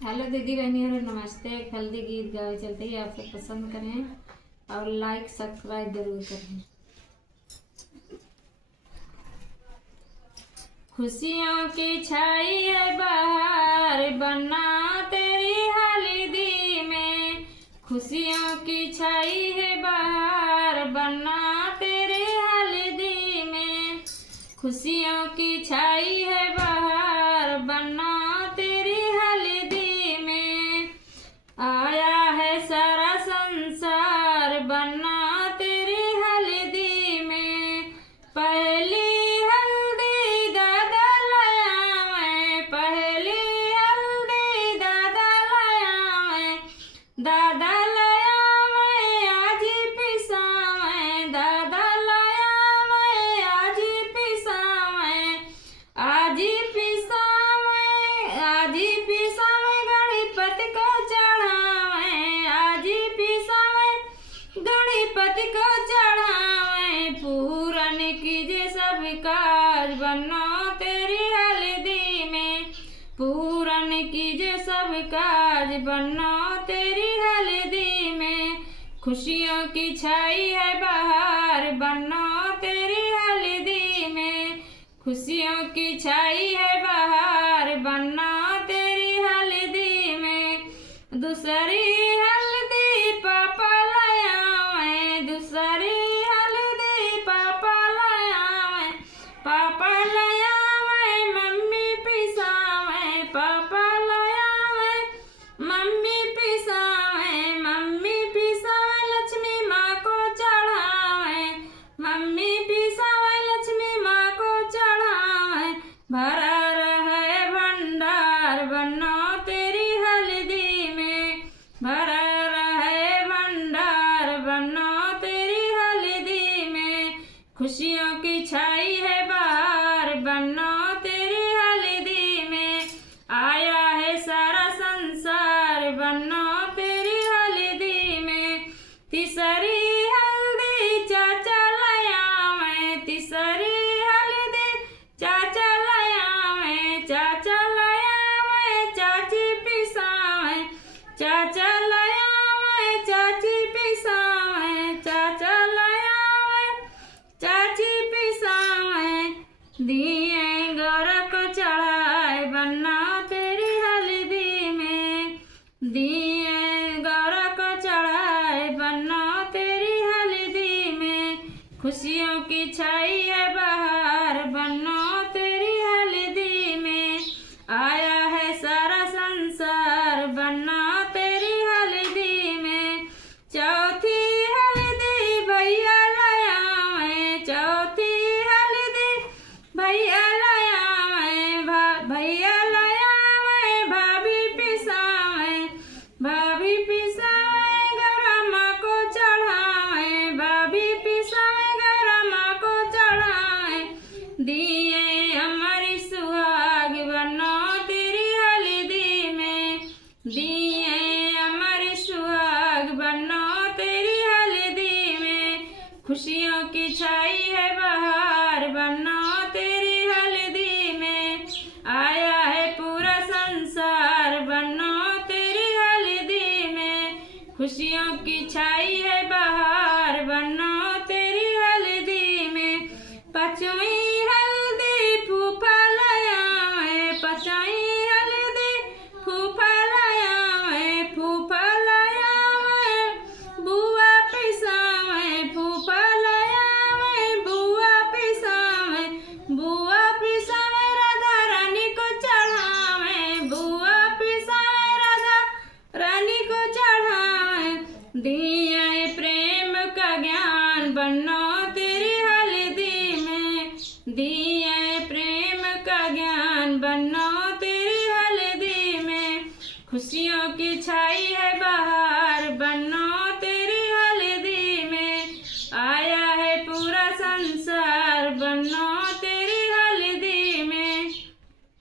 Hello दीदी बहनियों, नमस्ते। एक हल्दी गीत गाए चलते ही आप सब पसंद करें और लाइक सब्सक्राइब जरूर करें। खुशियों की छाई है बहार बना तेरी हल्दी में। खुशियों की छाई है बहार बना तेरी हल्दी में। खुशियों की छाई है बहार बना तेरी हल्दी में। आया है सारा संसार बना तेरी हल्दी में। पहली हल्दी दादा लाया मैं, पहली हल्दी दादा लाया मैं। दादा लाया मैं आज ही पिसा मैं, दादा लाया मैं आज ही पिसा मैं। आज ही पिसा मैं, आज ही पिसा मैं गणपति को चढ़ा मैं। आज ही पिसा मैं गणपति को चढ़ा मैं। पूरन कीजिए सब काज बना तेरी हल्दी में। पूरन कीजिए सब काज बना तेरी हल्दी में। खुशियों की छाई है बहार बना तेरी हल्दी में। खुशियों की छाई है बहार बना तेरी हल्दी में। दूसरी हल्दी पापा लाया मैं, दूसरी हल्दी पापा लाया मैं। पापा लाया मैं मम्मी पिसा मैं, पापा लाया मैं मम्मी पिसा मैं। मम्मी पिसा मैं लक्ष्मी माँ को चढ़ा मैं, मम्मी पिसा मैं लक्ष्मी माँ को चढ़ा मैं। भरा रहे भंडार बना तेरी हल्दी में। भरा रहे भंडार बना तेरी हल्दी में। खुशियों की छाई है बहार बना तेरी हल्दी में। आया है सारा संसार बना तेरी हल्दी में। तीसरी हल्दी चाचा लाया मैं, तीसरी हल्दी चाचा लाया मैं। चाचा लाया मैं चाची पिसा मैं, चाचा लाया मैं चाची पिसा मैं। चाचा लाया मैं चाची पिसा मैं। दिए गौर को चढ़ाए बना तेरी हल्दी में। दिए गौर को चढ़ाए बना तेरी हल्दी में। खुशियों की छाई है बहार बना तेरी हल्दी में। आया है सारा संसार बना तेरी हल्दी में। चौथी हल्दी भैया लाया मैं, चौथी हल्दी भैया लाया मैं। भैया लाया मैं भाभी पिसा मैं, भाभी पिसा मैं गौरा माँ को चढ़ा मैं। भाभी पिसा मैं गौरा माँ को चढ़ा मैं। दिए हमारी सुहाग बना तेरी हल्दी में। दिए हमारी सुहाग बना तेरी हल्दी में। खुशियों की छाई है बहार बना तेरी हल्दी में। आया है पूरा संसार बना तेरी हल्दी में। खुशियों की छाई है बहार बना तेरी हल्दी में। पांचवी हल्दी फूफा लाया मैं, पांचवी हल्दी फूफा लाया मैं। फूफा लाया मैं बुआ पिसा मैं, फूफा लाया मैं बुआ पिसा मैं। बुआ पिसा मैं राधा रानी को चढ़ा मैं, बुआ पिसा मैं राधा रानी को चढ़ा मैं। दिया प्रेम का ज्ञान बना तेरी हल्दी में। दिया प्रेम का ज्ञान बना तेरी हल्दी में। खुशियों की छाई है